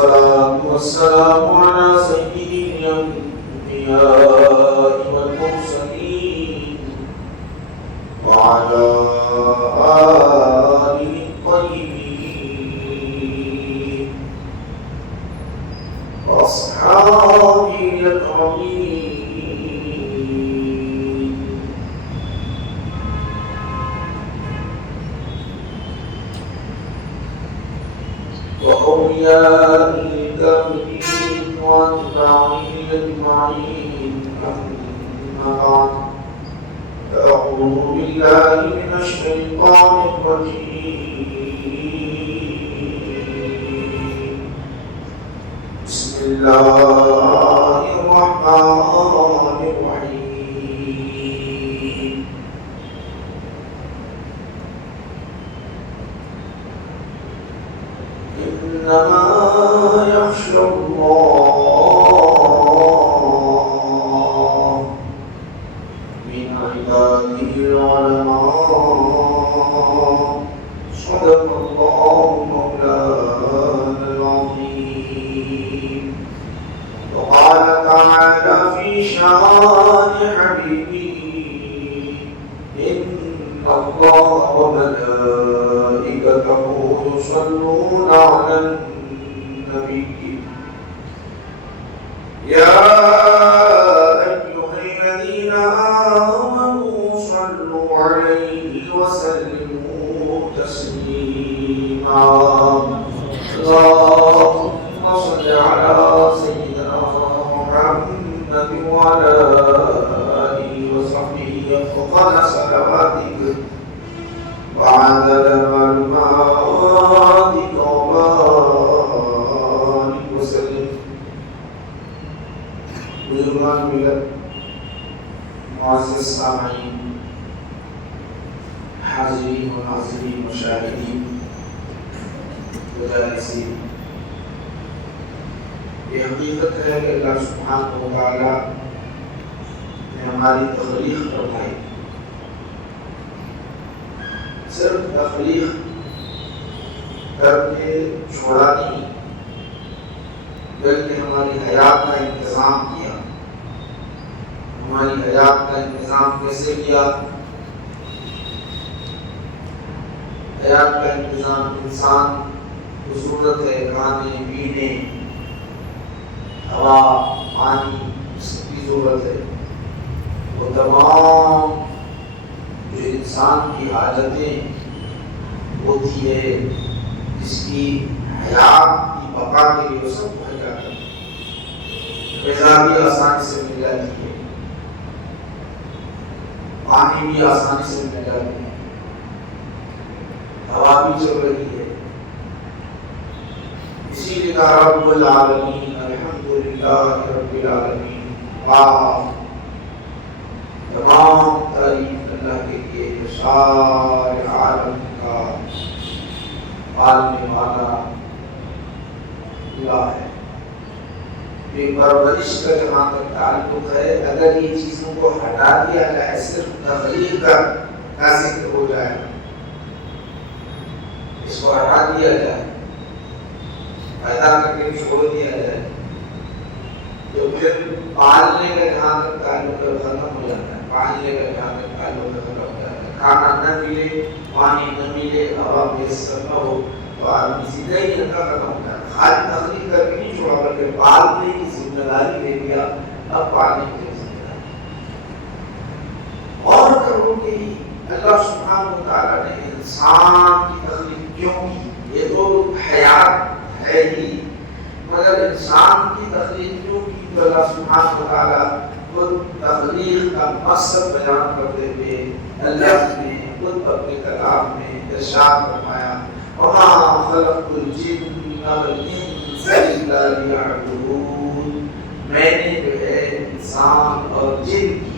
والصلاة والسلام على سيد الأنبياء والمرسلين وعلى آله الطيبين وأصحابه الأكرمين وأولياء الكاملين وأتباعه أجمعين أما بعد فأعوذ بالله من الشيطان الرجيم بسم الله الرحمن الرحيم إنما يخشى الله من عباده العلماء صدق الله مولانا العظيم وقال تعالى في شان حبيبه إن الله وملائكته يصلون على النبي يا أيها الذين آمنوا صلوا عليه وسلموا تسليما اللهم صل على سيدنا محمد وعلى آله وصحبه وفقنا صلواتك وعدد معلوماتك وبارك وسلم بزرگان ملت معزز سامعین حاضرین و ناظرین مشاہدین مجالسین یہ حقیقت ہے کہ اللہ سبحانہ و تعالی نے ہماری تخلیق فرمائی صرف تخلیق کر کے چھوڑا نہیں بلکہ ہماری حیات کا انتظام کیا ہماری حیات کا انتظام کیسے کیا حیات کا انتظام انسان کو ضرورت ہے کھانے پینے ہوا پانی سب کی ضرورت ہے وہ تمام جو انسان کی حاجتیں ہوتی ہے جس کی حیات کی بقا کے لیے وہ سب مہیا کرتے ہیں غذا بھی آسانی سے مل جاتی ہے پانی بھی آسانی سے مل جاتی ہے ہوا بھی چل رہی ہے اسی لیے کہا رب العالمین الحمدللہ رب العالمین تمام تعریف اللہ کے لیے جو سارے عالم کا پالنے والا اللہ ہے یہ پرورش کا جہاں تک تعلق ہے اگر یہ چیزوں کو ہٹا دیا جائے صرف تخلیق کا ذکر ہو جائے اس کو ہٹا دیا جائے پیدا کر کے چھوڑ دیا جائے تو پھر پالنے کا جہاں تک تعلق ختم ہو جاتا ہے پالنے کا جہاں تک تعلق ختم ہو جاتا ہے کھانا نہ ملے پانی نہ ملے ہوا میسر نہ ہو تو آدمی سیدھا ہی ان کا ختم ہوتا ہے خالی تخلیق کر کے نہیں چھوڑا بلکہ پالنے کی ذمہ داری لے لیا اب پالنے کی ذمہ داری اور کرو کہ اللہ سبحانہ و تعالیٰ نے انسان کی تخلیق کیوں کی یہ تو حیات ہے ہی مگر انسان کی تخلیق کیوں کی تو اللہ سبحانہ و تعالیٰ خود تخلیق کا مقصد بیان کرتے ہوئے اللہ نے خود اپنے کلام میں ارشاد فرمایا وما خلقت الجن والانس الا ليعبدون میں نے جو ہے انسان اور جن کی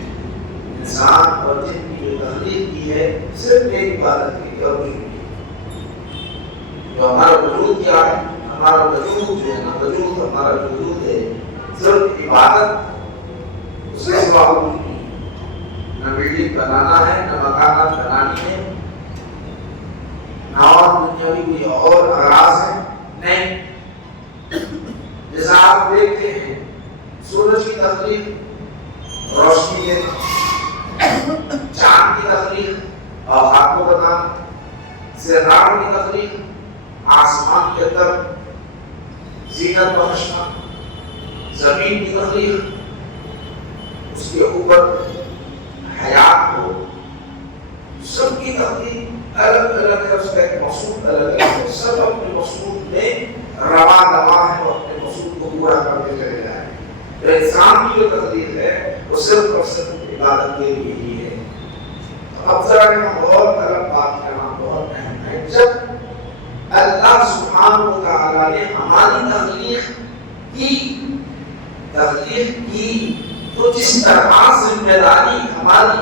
جو تخلیق کی ہے صرف ایک عبادت کے لیے اور کچھ نہیں جو ہمارا وجود کیا ہے ہمارا وجود جو ہے نا وجود ہمارا وجود ہے صرف عبادت اس کے سوا کچھ نہیں نہ بلڈنگ بنانا ہے نہ مکانات بنانی ہے نہ اور دنیاوی کوئی اور اغراض ہے نہیں آپ دیکھتے ہیں سورج کی تخلیق روشنی ہے، چاند کی تخلیق آفاق کو بتانا، ستاروں کی تخلیق آسمان کے اندر زینت بخشنا، زمین کی تخلیق اس کے اوپر حیات ہو، سب کی تخلیق الگ الگ ہے، اس کا ایک مقصود الگ الگ ہے، سب اپنے مقصود میں روا دوا ہے اور اپنے مقصود کو پورا کرتے چلے جائیں۔ تو انسان کی جو تخلیق ہے وہ صرف اور صرف عبادت کے لیے ہی ہے۔ اب ذرا ہم بہت الگ بات کرنا بہت اہم ہے، جب اللہ سبحانہ و تعالیٰ نے ہماری تخلیق کی تو جس طرح ذمہ داری ہماری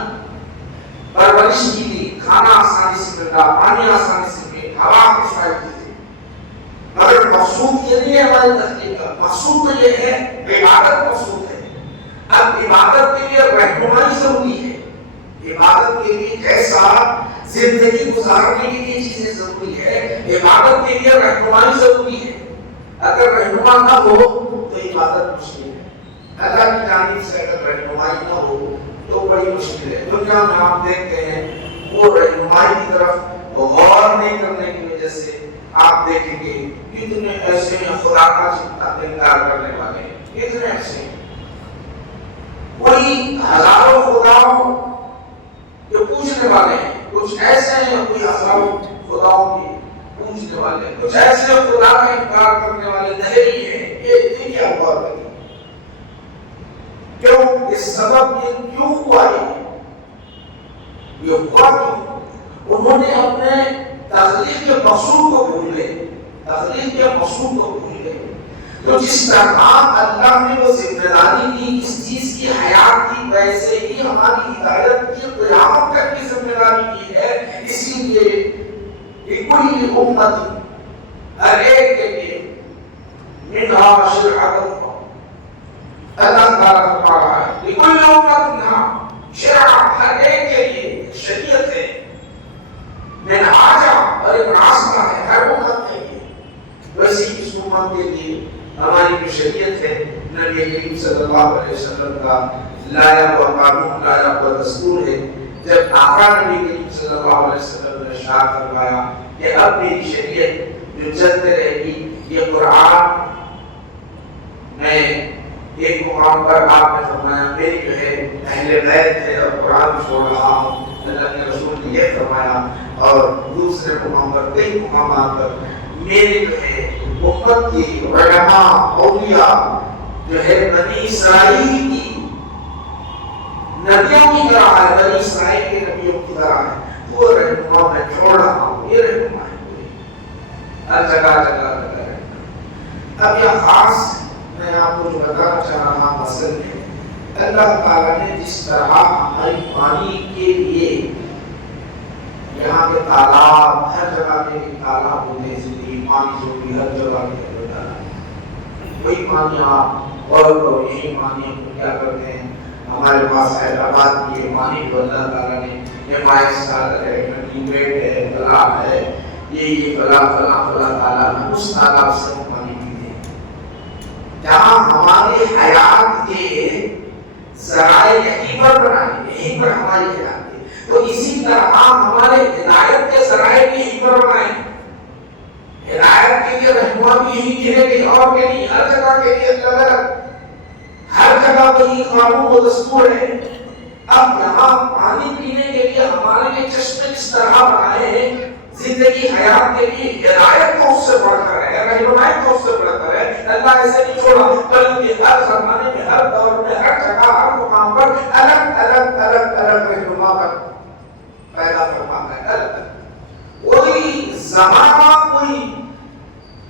پرورش کی لی، کھانا آسانی سے مل رہا، پانی آسانی سے مل، ہوا کفایتی تھی، مگر مقصود یہ نہیں ہے ہماری تخلیق کا، مقصود تو یہ ہے عبادت مقصود ہے۔ اب عبادت کے لیے رہنمائی ضروری ہے، عبادت کے لیے کیسا زندگی گزارنے کے لیے چیزیں ضروری ہے، عبادت کے لیے رہنمائی ضروری ہے۔ اگر رہنما نہ ہو تو عبادت مشکل ہے، اللہ کی جانب سے اگر رہنمائی نہ ہو تو بڑی مشکل ہے۔ دنیا میں آپ دیکھتے ہیں وہ رہنمائی کی طرف غور نہیں کرنے کی وجہ سے آپ دیکھیں گے کتنے ایسے خدا کا انکار کرنے والے ہیں، کتنے ایسے ہیں، کوئی ہزاروں خداؤں جو پوچھنے والے ہیں، کچھ ایسے ہیں کوئی ہزاروں خداؤں کی پوچھنے والے ہیں، کچھ ایسے خدا کا انکار کرنے والے نہیں ہیں۔ یہ کیا ہوا ہے؟ کیوں؟ اس سبب یہ کیوں ہوا ہے؟ یہ ہوا کیوں؟ انہوں نے اپنے تخلیق کے مقصود کو بھول گئے، تخلیق کے مقصود کو بھول گئے۔ تو جس طرح اللہ نے وہ ذمہ داری دی اس چیز کی حیات کی، ویسے ہی ہماری ہدایت کی قیامت تک کی ذمہ داری کی ہے۔ اسی لیے لکل امت، ہر ایک کے لیے منہا شرعۃ، اللہ تعالیٰ فرما رہا ہے لکل امت منہا شرعۃ، ہر ایک کے لیے شریعت ہے، منہاجا اور ایک راستہ ہے ہر امت کے لیے۔ ویسے اس امت کے لیے ہماری جو شریعت ہے نبی کریم صلی اللہ علیہ وسلم کا لایا ہوا قانون، لایا ہوا دستور ہے۔ جب آقا نبی کریم صلی اللہ علیہ وسلم نے ارشاد فرمایا کہ اب میری شریعت جو چلتے رہے گی، یہ قرآن میں ایک مقام پر آپ نے فرمایا میری جو ہے اہل بیت ہے اور قرآن چھوڑ رہا ہوں، اللہ کے رسول نے یہ فرمایا۔ اور دوسرے مقام پر کئی مقامات پر میرے جو ہے امت کی علماء اولیاء جو ہے بنی اسرائیل کی نبیوں کی طرح ہے، بنی اسرائیل کے نبیوں کی طرح ہے، وہ رہنما میں چھوڑ رہا ہوں، یہ رہنما ہے ہر جگہ جگہ جگہ رہنما۔ اب یہ خاص میں آپ کو جو بتانا چاہ رہا مسئلہ ہے، اللہ تعالیٰ نے جس طرح ہماری پانی کے لیے یہاں کے تالاب، ہر جگہ کے تالاب ہوتے ہیں، زندگی پانی جو بھی ہر جگہ کے ہوتا ہے، وہی پانی آپ اور یہی پانی ہم کیا کرتے ہیں، ہمارے پاس حیدرآباد کی یہ پانی کو اللہ تعالیٰ نے حمایت ساتھ ہے، ٹیوبویل ہے، تالاب ہے، یہ فلاں فلاں فلاں تالاب ہے، اس تالاب سے پانی پیتے ہیں۔ جہاں ہماری حیات کے ذرائع یہیں پر بنائے، یہیں پر ہماری حیات کے، تو اسی طرح ہمارے ہدایت کے ذرائع بھی یہیں پر بنائے، ہدایت کے لیے رہنما بھی یہی گرے گی اور کے لیے ہر جگہ کے لیے الگ، ہر جگہ وہی قانون و دستور ہے۔ اب یہاں پانی پینے کے لیے ہمارے لیے چشمے کس طرح بنائے ہیں، زندگی حیات کے لیے ہدایت کو اس سے بڑھ کر ہے، رہنمائی کو اس سے بڑھ کر ہے۔ اللہ ایسے نہیں چھوڑا، بلکہ ہر زمانے میں، ہر دور میں، ہر جگہ، ہر مقام پر الگ الگ الگ الگ رہنما پر پیدا فرماتا ہے، الگ الگ۔ کوئی زمانہ، کوئی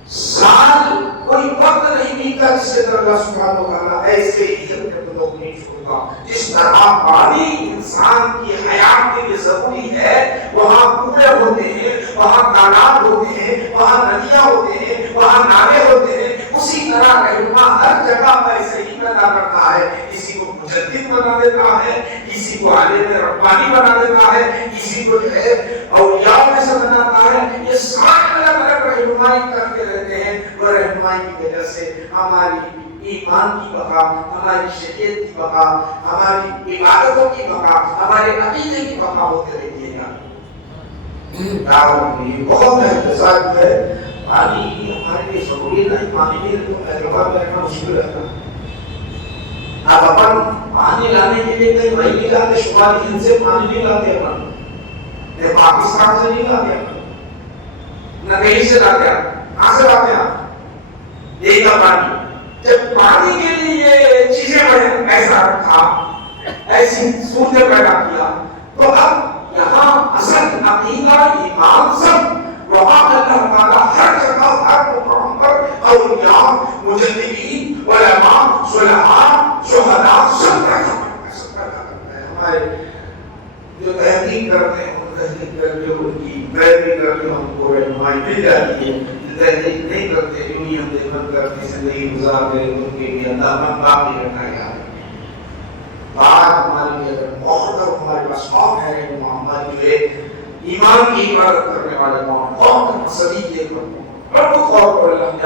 سال، کوئی وقت نہیں بیتا جس سے اللہ سبحانہ و تعالیٰ ایسے ہی اپنے بندوں کو نہیں چھوڑتا۔ جس طرح پانی انسان کی حیات کے لیے ضروری ہے، وہاں کنویں ہوتے ہیں، وہاں تالاب ہوتے ہیں، وہاں ندیاں ہوتے ہیں، وہاں نالے ہوتے ہیں، اسی طرح رہنما ہر جگہ ایسے ہی پیدا کرتا ہے۔ کسی کو مجدد بنا دیتا ہے، کسی کو عالم ربانی بنا دیتا ہے، کسی کو جو ہے اولیاء میں سے بناتا ہے۔ یہ سارے الگ الگ رہنمائی کرتے رہتے ہیں، اور رہنمائی کی وجہ سے ہماری ایمان کی بقا، ہماری شریعت کی بقا، ہماری عبادتوں کی بقا، ہمارے عقیدے کی بقا ہوتے رہتی ہے. یہ بہت احتساب ہے. پانی ہمارے لیے ضروری ہے. پانی نہیں تو حیدرآباد میں رہنا مشکل رہتا. اب اپن پانی لانے کے لیے کہیں وہی نہیں جاتے، شمالی ہند سے پانی نہیں لاتے اپن، نہ پاکستان سے نہیں لاتے اپن، نہ کہیں سے لاتے آپ. کہاں سے لاتے آپ؟ یہی کا پانی. جب پانی کے لیے یہ چیزیں بنے ایسا رکھا، ایسی صورتیں پیدا کیا، تو اب یہاں اصل عقیدہ ایمان سب وہاں اللہ تعالیٰ ہر جگہ ہر مقام پر اولیاء، مجددین، علماء، صلحاء، شہداء سب پیدا کرتا ہے. ہمارے جو تحقیق کرتے ہیں ان تحقیق کر کے ان کی پیروی کر کے ہم کو رہنمائی مل جاتی ہے. تحقیق نہیں کرتے یوں ہی ہم دیکھن کرتے زندگی گزار رہے ان کے لیے اللہ من باقی رکھنا ہے. بات ہمارے لیے اگر بہت اب ہمارے پاس موقع ہے محمد جو ہے ایمان کی عبادت کرنے والے بہت صدیقے کرتے ہیں پرمکھ طور پر اللہ نے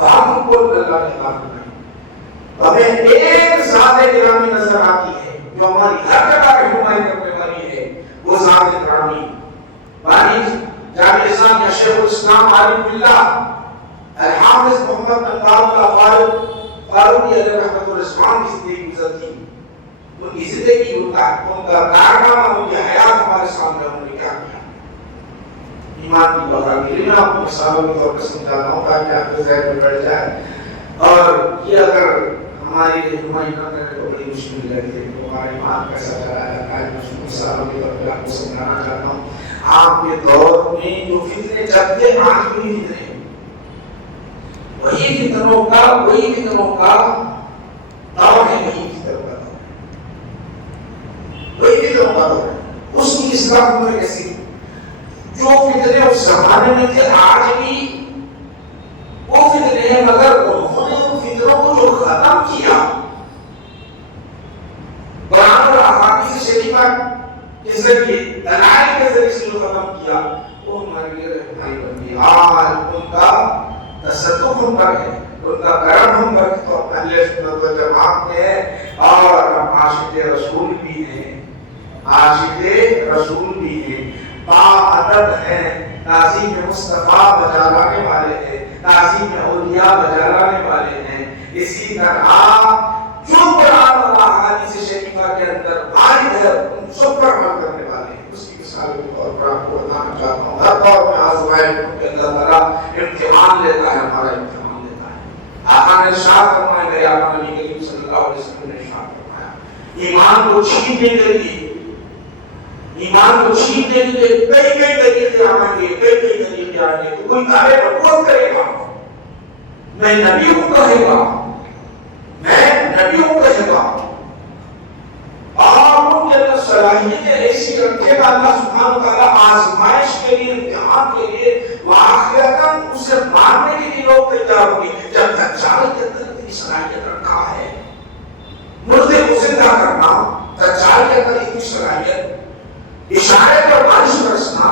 ہم کو اللہ نے کہا ہمیں ایک ذات گرامی نظر آتی ہے جو ہماری ہر جگہ رہنمائی کرنے والی ہے. وہ ذات گرامی بانی جامع اسلام یا شیخ الاسلام عارف باللہ الحافظ محمد بن اللہ فاروقی علیہ رحمۃ الرحمان کی زندگی گزر تھی. ان کی زندگی ان کا کارنامہ ان کی حیات ہمارے سامنے انہوں نے کیا کیا. ایمان کی بقا کے لیے میں آپ کو مثالوں کے طور پر سمجھاتا ہوں تاکہ آپ کے ذہن میں بیٹھ جائے. اور یہ اگر ہماری رہنمائی نہ کرے تو بڑی مشکل رہتی ہے. تو ہمارا ایمان کیسا چلا جاتا ہے میں مثالوں کے طور پر آپ کو سمجھانا چاہتا ہوں. آپ کے دور میں جو فتنے چلتے آج بھی فتنے وہی فتنوں کا دور ہے. وہی فتنوں کا دور ہے. اس کی اصلاح میں کیسی جو فتنے اس زمانے میں تھے آج بھی وہ فتنے ہیں مگر انہوں نے ان فتنوں کو جو ختم کیا قرآن اور احادیث شریفہ کے ذریعے دلائل کے ذریعے سے جو ختم کیا وہ ہمارے لیے رہنمائی بن گئی. آج ان کا تصدق ہم پر ہے، ان کا کرم ہم پر تو اہل سنت و جماعت میں اور ہم عاشق رسول بھی ہیں، عاشق رسول بھی ہیں، باادب ہیں، تعظیم مصطفیٰ بجا لانے والے ہیں، تعظیم اولیاء بجا لانے والے ہیں. اسی طرح جو قرآن اور احادیث شریفہ کے اندر وارد ہے ان سب پر عمل کرنے والے ہیں. اس کی مثال کے طور پر آپ کو بتانا چاہتا ہوں ہر دور میں آزمائشوں کے اللہ تعالیٰ امتحان لیتا ہے، ہمارا امتحان لیتا ہے. آقا نے ارشاد فرمایا، میرے آقا نبی کریم صلی اللہ علیہ وسلم نے ارشاد فرمایا ایمان کو چھیننے کے لیے کئی طریقے آئیں گے. تو کوئی دعوے نبوت کرے گا، میں نبی ہوں کہے گا، اور ان کے اندر صلاحیتیں ایسی رکھے گا اللہ سبحانہ وتعالیٰ آزمائش کے لیے، امتحان کے لیے، وآخرتاً اسے ماننے کے لیے لوگ تیار ہوں گے. جب دجال کے اندر اتنی صلاحیت رکھا ہے مردے کو زندہ کرنا، دجال کے اندر اتنی صلاحیت، اشارے پر بارش برسنا،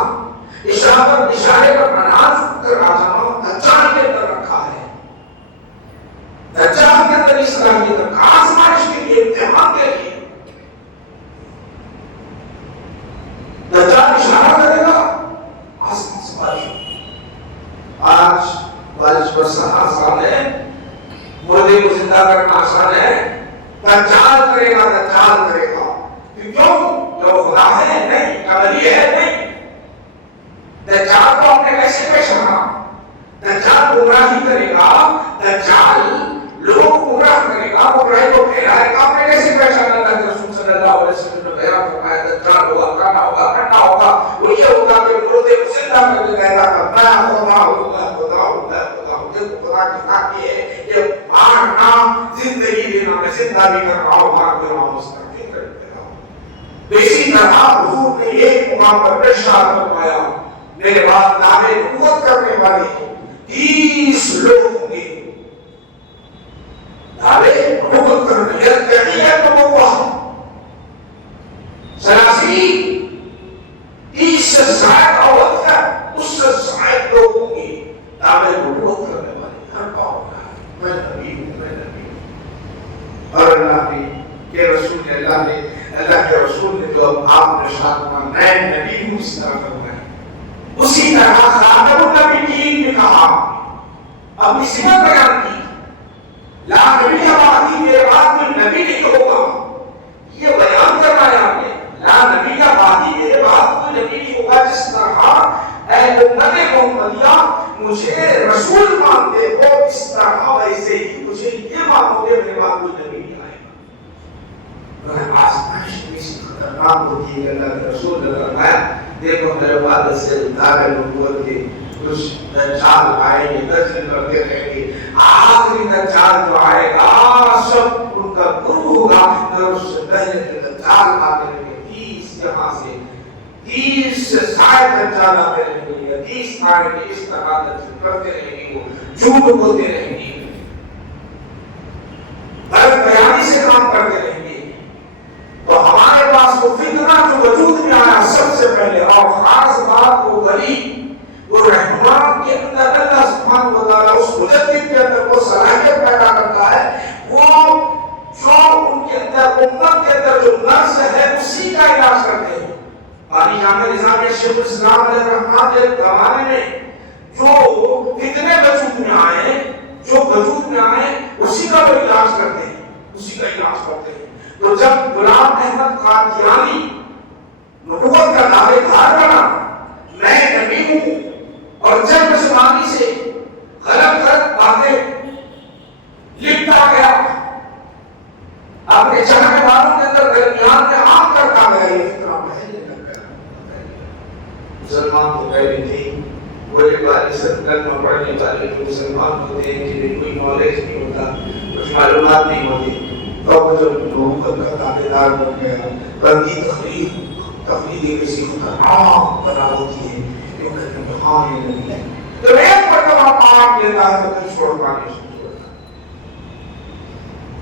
اشارے پر اناج کر آ جانا دجال کے اندر رکھا ہے. دجال کے اندر اس صلاحیت رکھا آزمائش کے لیے، امتحان کے لیے. دجال اشارہ کرے گا آسمان سے بارش ہوگی. آج بارش برسنا آسان ہے، مردے کو زندہ کرنا آسان ہے. دجال کرے گا. کیوں؟ جو خدا ہے نہیں، کبھی ہے نہیں. دجال کو اپنے کیسے پیش آنا؟ دجال گمراہی کرے گا، دجال لوگ گمراہ کرے گا، گمراہی کو پھیلائے گا. اپنے کیسے پیش آنا؟ اللہ کے رسول صلی اللہ علیہ وسلم نے بیان فرمایا دجال ہوگا، کرنا ہوگا. وہ یہ ہوگا کہ مردے کو زندہ کر کے کہتا کہ میں خدا ہوں. خدا کی طاقت ہے کہ مارنا زندگی دینا، میں زندہ بھی کر رہا ہوں، مار دے رہا ہوں، مستقبل کر دے رہا ہوں. اسی طرح حضور نے ایک مقام پر ارشاد فرمایا میرے بعد دعوے نبوت کرنے والے 30 لوگ ہوں گے. دعوے نبوت کرنے یدعیان نبوت 30 سے زائد عورت ہے، اس سے زائد لوگ ہوں گے دعوے نبوت کرنے والے. ہر کام میں طرح فرمائے. اسی طرح خاتم النبیین نے کہا، اپنی صفت بیان کی، لا نبی بعدی، میرے بعد میں نبی نہیں ہوگا. یہ بیان کروایا آپ نے، لا نبی بعدی، میرے بعد کوئی نبی نہیں ہوگا. جس طرح اے امت محمدیہ مجھے رسول مانتے ہو، اس طرح ویسے ہی مجھے یہ مانو کہ میرے بعد کوئی نبی نہیں آئے گا. آزمائش کسی خطرناک ہوتی ہے. اللہ کے رسول نے فرمایا دیکھو میرے بعد سے دار نبوت کے کچھ دجال آئیں گے، دجل کرتے رہیں گے. آخری دجال جو آئے گا سب ان کا گرو ہوگا. اور اس سے پہلے کے دجال آتے رہیں گے 30 یہاں سے 30 سے 60 دجال آتے رہیں گے. 30 آئیں گے اس طرح دجل کرتے رہیں گے، وہ جھوٹ بولتے رہیں گے، غلط بیانی سے کام کرتے رہیں گے. تو ہمارے پاس وہ فتنہ جو وجود میں آیا سب سے پہلے، اور خاص بات وہ ولی، وہ رہنما کے اندر اللہ سبحانہ و تعالیٰ اس مجدد کے اندر وہ صلاحیت پیدا کرتا ہے، وہ جو ان کے اندر امت کے اندر جو نرس ہے اسی کا علاج کرتے ہیں. پانی جامع نظام شیخ الاسلام علیہ الرحمٰن کے زمانے میں جو فتنے وجود میں آئے، جو وجود میں آئے اسی کا وہ علاج کرتے ہیں، اسی کا علاج کرتے ہیں. تو جب غلام احمد قادیانی نبوت کا دعوے دار بنا، میں نبی ہوں، اور جب مسلمانی سے غلط غلط باتیں لکھتا گیا، اپنے چاہنے والوں کے اندر درمیان میں عام کرتا گیا، یہ فطرہ پہلے لگ گیا. مسلمان تو پہلے تھے بولے والے سب کلمہ پڑھنے والے جو مسلمان ہوتے ہیں جنہیں کوئی نالج نہیں ہوتا، کچھ معلومات نہیں ہوتی، تو جو نبوت کا دعوے دار بن گیا. بندی تقلید کسی خطرناک بنا ہوتی ہے، جو کہتے ہیں ہاں یہ نبی ہے. تو ایک مرتبہ پاک لیتا ہے تو پھر چھوڑتا نہیں.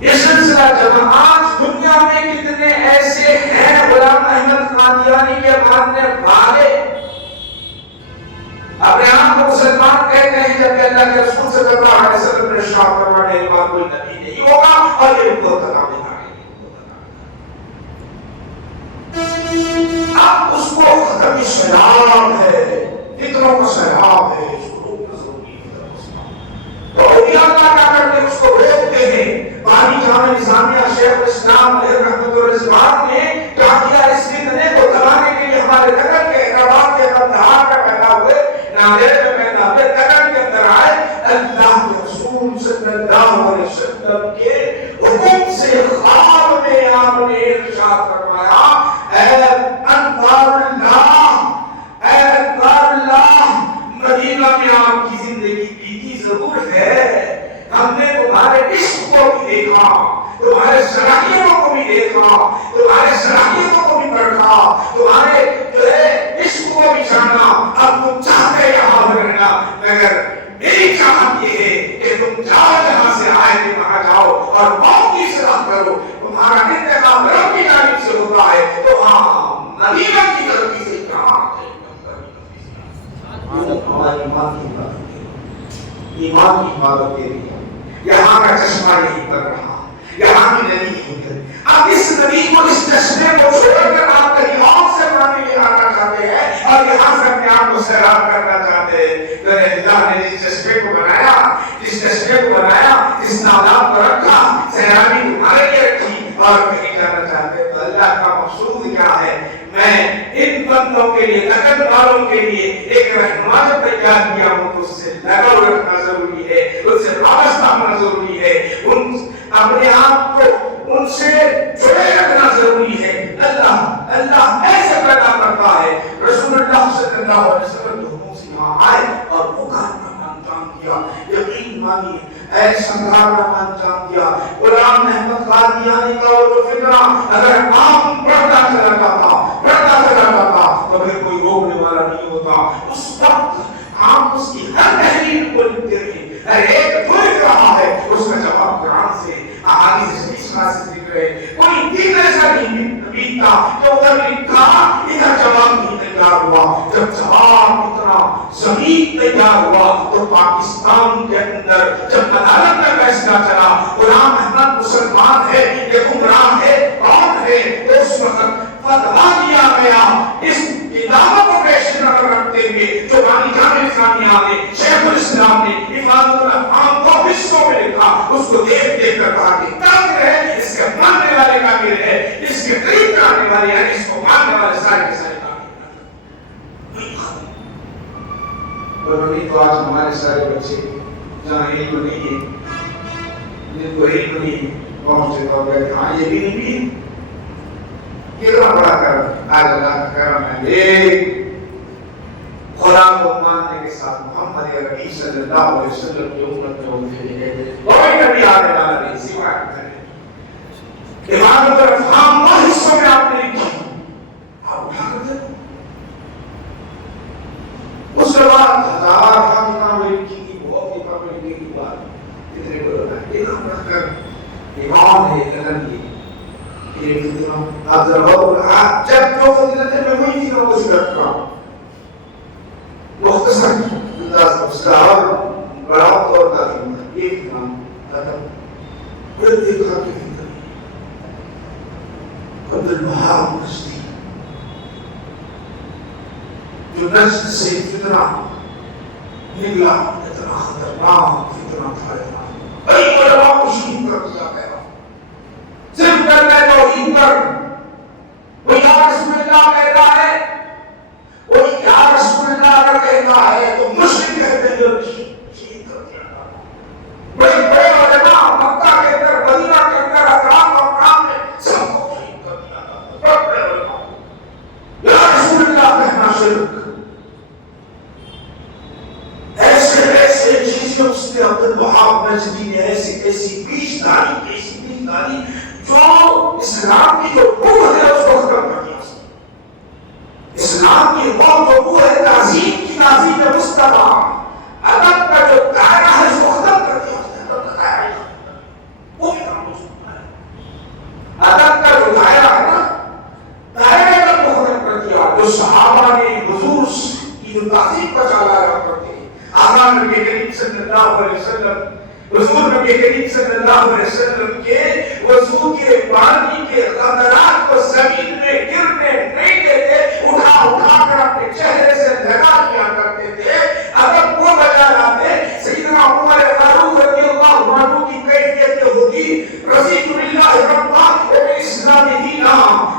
یہ سلسلہ جب آج دنیا میں کتنے ایسے ہیں غلام احمد قادیانی کے ماننے والے، اپنے آپ کو مسلمان کہتے ہیں، جب اللہ کے رسول صلی اللہ علیہ وسلم نے ارشاد فرمایا کہ کوئی نبی نہیں ہوگا اور یہ نبوت کا دعوے دار ہے. اب اس کو ختم سیلاب ہے، فطروں کا سیلاب ہے، اس کو روکنا ضروری ہے. تو اولیاء اللہ کیا کرتے ہیں؟ اس کو روکتے ہیں. بانی جامع نظامیہ شیخ الاسلام علیہ رحمۃ الرضوان نے کیا کیا؟ اس فتنے کو دبانے کے لیے ہمارے نگر کے حیدرآباد کے قندھار میں پیدا ہوئے، نادر میں پیدا ہوئے، نگر کے اندر آئے. اللہ کے رسول صلی اللہ علیہ وسلم کے حکم سے خواب میں آپ نے ارشاد فرمایا، اے انوار اللہ، مدینہ میں آپ کی زندگی بیتی ضرور ہے، ہم نے تمہارے عشق کو بھی دیکھا، تمہارے صلاحیتوں کو بھی دیکھا، تمہارے صلاحیتوں کو بھی پرکھا، تمہارے جو ہے عشق کو بھی جانا. اب تم چاہتے یہاں رہنا، مگر میری چاہت یہ ہے کہ تم جاؤ جہاں سے آئے تھے وہاں جاؤ اور قوم کی اصلاح کرو. تمہارا انتخاب رب کی جانب سے ہوتا ہے، تو ہاں مدینہ کی غلطی سے کہاں ہماری ایمان کی حفاظت کے لیے، ایمان کی حفاظت کے لیے یہاں کا چشمہ یہی پر رہا، یہاں کی ندی یہی ہے. اب اس ندی کو، اس چشمے کو چھوڑ کر آپ کہیں اور سے پانی لے آنا چاہتے ہیں اور یہاں سے اپنے آپ کو سیراب کرنا چاہتے ہیں. تو اللہ نے جس چشمے کو بنایا، جس چشمے کو بنایا، اس تالاب کو رکھا، سیرابی تمہارے لیے رکھی، اور کہیں جانا چاہتے ہیں. تو اللہ کا مقصود کیا ہے؟ میں ان بندوں کے لیے، تکن والوں کے لیے ایک رہنما تیار کیا ہوں، تو اس سے لگاؤ رکھنا ضروری ہے، اس سے وابستہ ہونا ضروری ہے، اپنے آپ کو ان سے جڑے رکھنا ضروری ہے. اللہ ایسے پیدا کرتا ہے. رسول اللہ صلی اللہ علیہ وسلم جو حکم سے یہاں آئے اور وہ کارنامہ انجام دیا، یقین مانیے ایسا کارنامہ انجام دیا. غلام احمد قادیانی کا وہ فتنہ اگر عام بڑھتا چلا جاتا تو پھر کوئی روکنے والا نہیں ہوتا. اس وقت آپ اس کی ہر تحریر کو لکھتے رہے، ہر ایک جو لکھ رہا ہے اس کا جواب قرآن سے، احادیث سے، اسماء سے ذکر ہے. کوئی دن ایسا نہیں بیتا کہ ادھر لکھا ادھر جواب نہیں تیار ہوا. جب جواب اتنا صحیح تیار ہوا تو پاکستان کے اندر جب عدالت میں فیصلہ چلا غلام احمد مسلمان ہے یا گمراہ ہے، کون ہے، تو اس وقت فتوا دیا گیا. اس کتابوں کو السلام نے حفاظت الافہام کو حصوں میں لکھا، اس کو دیکھ دیکھ کر کہا کہ کافر ہے، اس کے ماننے والے کافر ہے، اس کے قریب آنے والے ہیں، اس کو ماننے والے سارے کے سارے اور وہی تو آج ہمارے سارے بچے جہاں علم نہیں ہے، جن کو علم نہیں پہنچتے تو کہتے ہاں یہ بھی نہیں بھی کتنا بڑا کرم آج اللہ کا کرم ہے۔ ایک خدا کو ماننے کے ساتھ محمد عربی صلی اللہ علیہ وسلم کی امت میں ہوتے ہیں کوئی نبی آنے والا نہیں سوائے کرے عبادت اور افہام وہ حصوں میں آپ نے لکھی آپ اٹھا کر دیں اس کے بعد ہزار خاتمہ میں لکھی تھی بہت ہی کم لکھی کی بات کتنے کو ہوتا ہے ایک ہم رکھ کر امام ہے کلن کی یہ کتنا آپ ذرا جب جو فضیلتیں میں وہی تھی وہ ذکر کر رہا ہوں مختصر انداز مستعار بڑا طور کا ایک نام ختم پھر دیکھا کہ عبد الوہاب نجدی جو نجد سے فتنہ نکلا اتنا خطرناک فتنہ تھا بڑی علماء کو شہید کر دیا گیا صرف کہتا ہے توحید پر وہ یا رسول اللہ کہتا ہے وہ یا رسول اللہ اگر کہتا ہے تو مشرک کہتے ہیں جو شہید کر دیا گیا بڑے بڑے علماء مکہ کے اندر مدینہ کے اندر اطراف اور کام میں سب کو شہید کر دیا گیا بڑے بڑے علماء یا رسول اللہ کہنا شرک ایسے ایسے چیزیں اس نے عبد الوہاب نجدی نے ایسی بیش داری جو اسلام کی جو روح ہے اس کو ختم کر دیا اسلام کی روح جو روح ہے تعظیم کی تعظیم مصطفیٰ ادب کا جو دائرہ ہے اس کو ختم کر دیا ادب کا دائرہ وہ بھی کام ہو سکتا ہے ادب کا جو دائرہ ہے نا دائرہ ادب کو ختم کر دیا جو صحابہ نے حضور کی جو تعظیم کا چالا رہا کرتے ہیں آقا نبی کریم صلی اللہ علیہ وسلم رسول نبی کریم صلی اللہ علیہ وسلم کے وضو کے پانی کے قطرات کو زمین میں گرنے نہیں دیتے اٹھا اٹھا کر اپنے چہرے سے لگا لیا کرتے تھے اگر وہ بجا لاتے سیدنا عمر فاروق رضی اللہ عنہ کی کیفیت یہ ہوگی رضیت باللہ ربا وبالاسلام دینا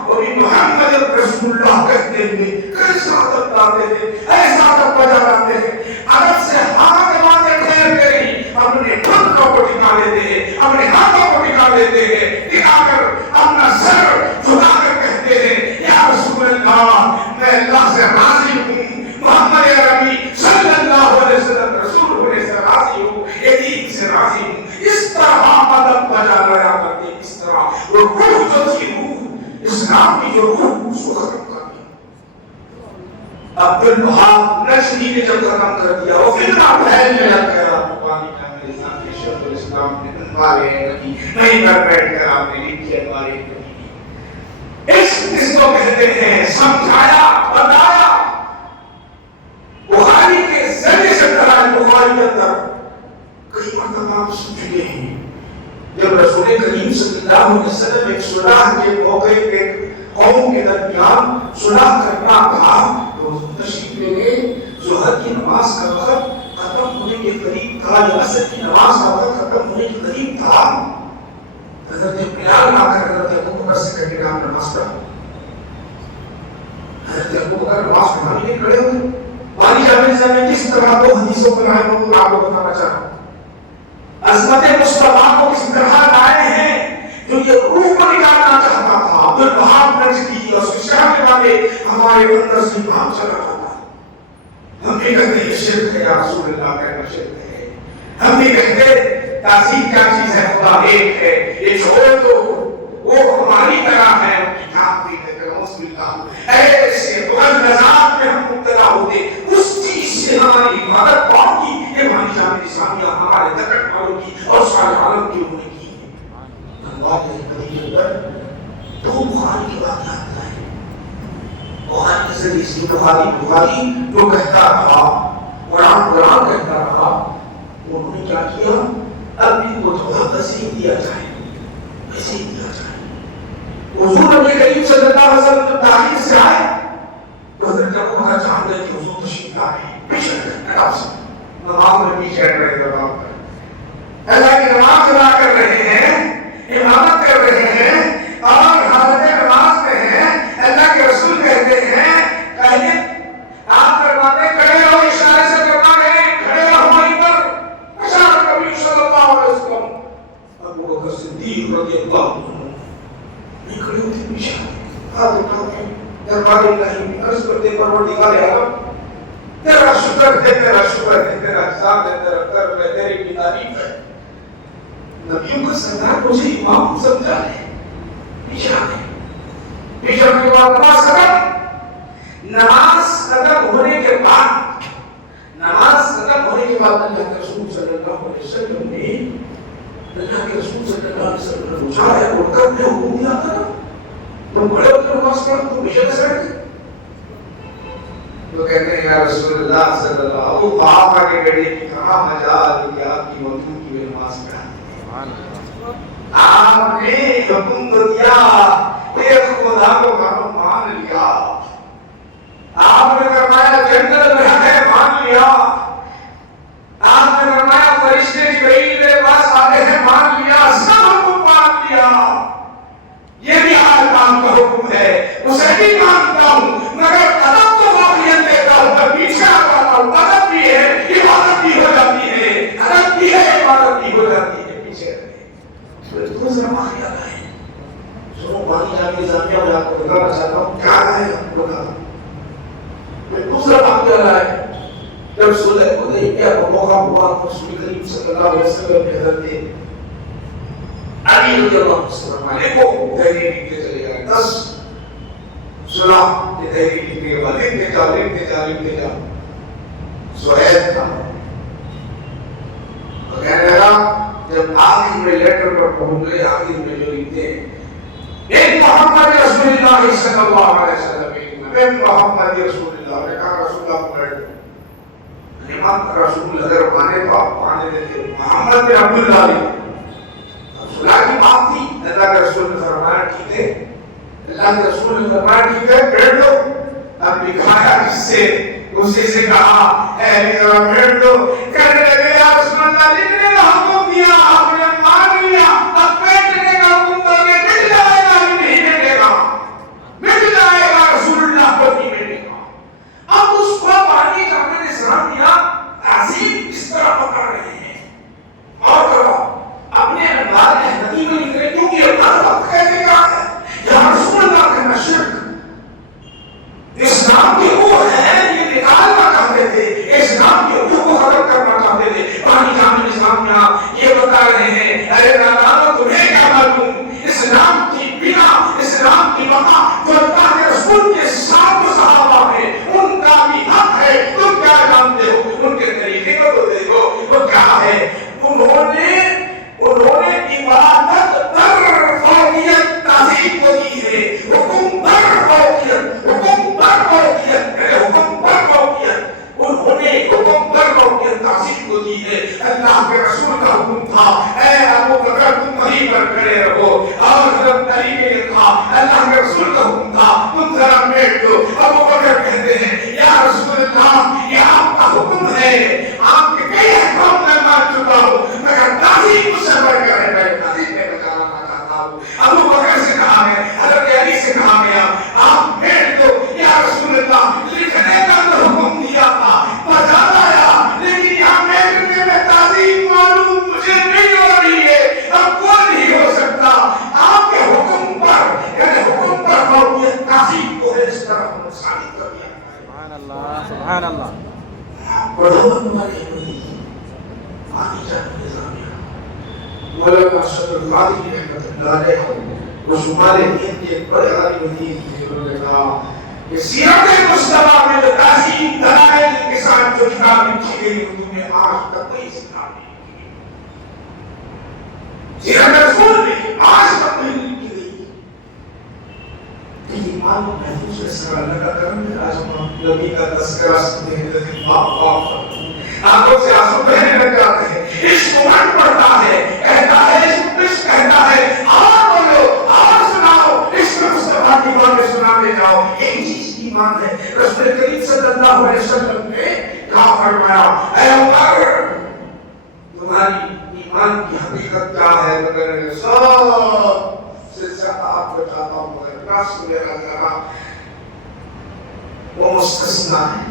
وبمحمد رسول اللہ کہتے ہوئے کیسا عدد لاتے تھے ایسا عدد بجا لاتے تھے عدد سے ہاتھ مانے ٹھہر کے نہیں اپنے ٹھنکوں کو ٹکا لیتے ہیں اپنے ہاتھوں کو ٹکا لیتے ہیں ٹکا کر اپنا سر جھکا کر کہتے ہیں یا رسول اللہ میں اللہ سے راضی ہوں محمد عربی صلی اللہ علیہ وسلم رسول ہونے سے راضی ہوں یہ دین سے راضی ہوں اس طرح ادب بجا لایا کرتے اس طرح وہ روح جو تھی روح اسلام کی جو روح اس کو ختم کر دیا عبد الوہاب نجدی نے جب ختم کر دیا وہ فتنہ پھیلنے لگ گیا پانی کا نظام کے شیخ الاسلام نے انوارے رکھی نہیں کر بیٹھ کر آپ نے لکھی انوارے رکھی اس کو کہتے ہیں سمجھایا بتایا بخاری کے ذریعے سے دلائل بخاری کے اندر کئی مرتبہ آپ سن چکے ہیں جب رسول کریم صلی اللہ علیہ وسلم ایک صلح کے موقع پہ قوم کے درمیان صلح کرنا تھا تو تشریف لے گئے ظہر کی نماز کا وقت ختم ہونے کے قریب تھا یا عصر کی نماز کا وقت ختم ہونے کے قریب تھا حضرت بلال آ کر حضرت ابوبکر سے کہتے کہ آپ نماز پڑھو حضرت ابوبکر نماز پڑھانے کے کھڑے ہوئے باری جامع صاحب نے کس طرح دو حدیثوں کو لائے وہ آپ کو بتانا چاہ رہا ہوں عظمت مصطفیٰ کو کس طرح لائے ہیں جو یہ روح کو نکالنا چاہتا تھا عبد الوہاب نجدی اور اس کے شہر والے ہمارے اندر سے بھاگ چلا جاتا ہم نہیں کہتے یہ شرک ہے یا رسول اللہ کہنا شرک ہے ہم نہیں کہتے تعظیم کیا چیز ہے خدا ایک ہے یہ چھوڑے تو وہ ہماری طرح ہے ان کی جان بھی ہے نعوذ باللہ ایسے غلط میں ہم مبتلا ہوتے اس چیز سے ہماری حفاظت کون کی یہ ہماری جان اسلامیہ ہمارے دکٹ والوں کی اور سارے عالم کی انہوں نے کی ہے اللہ کے قدیم پر تو بخاری کی واقعات ہے بخاری کے ذریعے سے بخاری جو کہتا رہا قرآن کہتا رہا انہوں نے کیا کیا اب ان کو جواب وسیع دیا جائے وسیع دیا جائے حضور نبی کریم صلی اللہ علیہ وسلم جب تاخیر سے آئے تو حضرت ابو بکر جان گئے کہ حضور تشریف لا رہے ہیں پیچھے نکاح سے نماز میں پیچھے ہٹ رہے ہیں، نماز پر اللہ کی نماز ادا کر رہے ہیں، عبادت کر رہے ہیں اور حالت نماز میں ہیں. اللہ کے رسول کہتے ہیں پہلے آپ فرماتے کھڑے رہو، اشارے سے فرما رہے ہیں کھڑے رہو وہیں پر. اشارہ نبی صلی اللہ علیہ وسلم. ابو بکر صدیق رضی اللہ عنہ نہیں کھڑے ہوتے پیچھے ہاتھ اٹھا کے دربار الہی میں عرض کرتے پروردگار عالم تیرا شکر ہے، تیرا شکر ہے، تیرا احسان ہے، تیرا کرم ہے، تیری کی تعریف ہے. نبیوں کا سردار مجھے امام سمجھا ہے. پیچھے آنے کے بعد نماز ختم ہونے کے بعد اللہ کے رسول صلی اللہ علیہ وسلم نے پوچھا ہے اٹھکر میں حکم دیا تھا تم کھڑے ہو کر نماز پڑھو، تم پیچھے سے بیٹھے. تو کہتے ہیں یا رسول اللہ صلی اللہ علیہ وسلم آپ آگے بیٹھے کہ کہاں مجال کہ آپ کی موجود کی نماز پڑھا. آپ نے حکم دیا کہ خدا کو مان لیا. آپ نے فرمایا جنت میں ہے مان لیا. آپ نے فرمایا فرشتے جبرائیل میرے پاس آتے ہیں مان لیا. سب حکم مان لیا. یہ بھی آج کام کا حکم ہے، اسے بھی مانتا ہوں، مگر ادب تو واقعیت دیتا ہوں. میں پیچھے آ جاتا ہوں. ادب بھی ہے، عبادت بھی ہو جاتی ہے. ادب بھی ہے، عبادت بھی ہو جاتی ہے. پیچھے دوسرا واقعہ ہے سنو پانی جامعہ جامعہ میں آپ کو بتانا چاہتا ہوں کیا ہے آپ کو بتا. میں دوسرا واقعہ ہے جب صلح حدیبیہ کا موقع ہوا رسول کریم صلی اللہ علیہ وسلم نے حضرت علی رضی اللہ عنہ کو تحریر لکھتے چلے گئے. 10 صلح کی تحریر لکھنے کے بعد لکھتے جا سہیل تھا تو کہنے لگا جب آخر میں لیٹر پر پہنچ گئے آخر میں جو لکھتے ہیں ایک محمد رسول اللہ صلی اللہ علیہ وسلم ایک محمد رسول اللہ نے کہا رسول اللہ کو بیٹھ امام رسول اگر مانے تو آپ مانے دیتے. محمد بن عبداللہ علیہ صلح کی بات تھی. اللہ کے رسول نے فرمایا ٹھیک ہے، اللہ کے رسول نے فرمایا ٹھیک ہے بیٹھ لو. اب لکھایا کس سے؟ اسی سے کہا اے میرا بیٹھ لو. کہنے لگے یا رسول اللہ لکھنے کا حکم دیا آپ نے مان لیا، اب بیٹھنے کا حکم دو گے مٹ جائے گا نہیں بیٹھے گا، مٹ جائے گا رسول اللہ کو نہیں بیٹھے گا. اب اس کو پانی کا میں نے سلام دیا تعظیم اس طرح پکڑ رہے ہیں اور کرو اپنے انداز احمدی میں نکلے کیونکہ اللہ وقت کہنے کا ہے یا رسول اللہ کا نشر اسلام کی وہ ہے یہ نکالنا چاہتے تھے، اسلام کی روح کو ختم کرنا چاہتے تھے. پانی جامع اسلامیہ یہ بتا رہے ہیں ارے نادانو تمہیں کیا معلوم اسلام کی بنا اسلام کی بقا جو اللہ کے رسول کے ساتھ صحابہ ہیں ان کا بھی حق ہے. تم کیا جانتے ہو ان کے طریقے کو تو دیکھو وہ کیا ہے. انہوں نے عبادت پر فوقیت تعظیم کو دی ہے. حکم پر فوقیت، حکم پر فوقیت، حکم پر فوقیت. انہوں نے حکم پر فوقیت تعظیم کو دی ہے. اللہ کے رسول کا حکم تھا اے ابو بکر تم وہیں پر کھڑے رہو اور حضرت علی نے کہا اللہ کے رسول کا حکم تھا تم ذرا بیٹھ دو. ابو بکر کہتے ہیں یا رسول اللہ یہ آپ کا حکم ہے، آپ کے کئی احکام میں مان چکا ہوں مگر تعظیم مجھ سے بڑھ کر ہے. میں تعظیم میں بتانا چاہتا ہوں. ابو بکر سے کہا گیا، حضرت علی سے کہا گیا آپ بیٹھ دو. یا رسول اللہ لکھنے کا تو حکم دیا تھا بتا لایا لیکن یہاں بیٹھنے میں تعظیم معلوم مجھے نہیں ہو رہی ہے. اب وہ نہیں ہو سکتا آپ کے حکم پر یعنی حکم پر فوقیت تعظیم کو ہے اس طرح ہم ثابت کر دیا. سبحان اللہ سبحان اللہ. پڑھو ہمارے آنی جانے نظامیہ مولانا اشرف القادری رحمت اللہ علیہ وہ شمال ہند کے بڑے عالم دین تھے. انہوں نے کہا کہ سیرت مصطفیٰ میں جو تعظیم دلائل کے ساتھ جو کتاب لکھی گئی اردو میں آج تک کوئی کتاب نہیں لکھی گئی. سیرت رسول میں آج تک نہیں لکھی گئی. ایمان محفوظ اسرا اللہ کا کرم ہے. آج ہم نبی کا تذکرہ سنتے ہیں تو باپ باپ آنکھوں سے آنسو بہنے لگ جاتے ہیں. عشق من پڑتا ہے کہتا ہے عشق کہتا ہے اور بولو اور سناؤ عشق مصطفیٰ کی باتیں سناتے جاؤ. ایک چیز کی ایمان ہے رسول کریم صلی اللہ علیہ وسلم نے کہا فرمایا اے عمر تمہاری ایمان کی حقیقت کیا ہے؟ مگر سب سے زیادہ آپ کو چاہتا ہوں مگر نفس میرا ذرا وہ مستثنا ہے.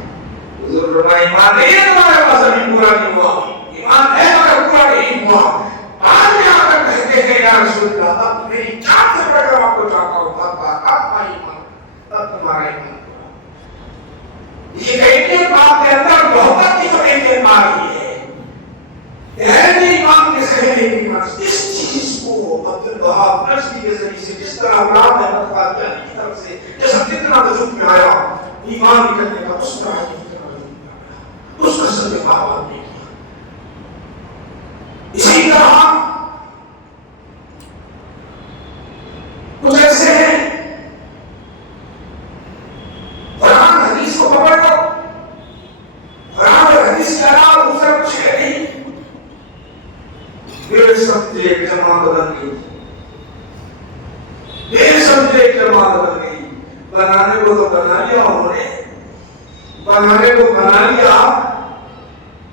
حضور فرمایا ایمان نہیں ہے تمہارے پاس ابھی پورا نہیں ہوا. ایمان ہے مگر پورا نہیں ہوا. بعد میں آ کر کہتے ہیں یا رسول اللہ اب میری جان سے بڑھ کر آپ کو چاہتا ہوں تب آپ کا ایمان تب تمہارا ایمان. یہ کہیں کہ آپ کے اندر محبت کی کمی کے ماری ہے. ایمان کے صحیح ایمان اس چیز کو عبد الوہاب نشری کے ذریعے سے جس طرح ابراہیم احمد قادیانی کی طرف سے جیسا کتنا وجود میں آیا ایمان کرنے کا اس طرح اس کا سب بات نہیں کیا. اسی طرح کچھ ایسے ہیں قرآن حدیث کو پکڑ لو قرآن اور حدیث کے علاوہ دوسرا کچھ ہے نہیں. بے سمجھے جماعت بن گئی بے سمجھے جماعت بن گئی. بنانے کو تو بنا لیا انہوں نے بنانے کو بنا لیا.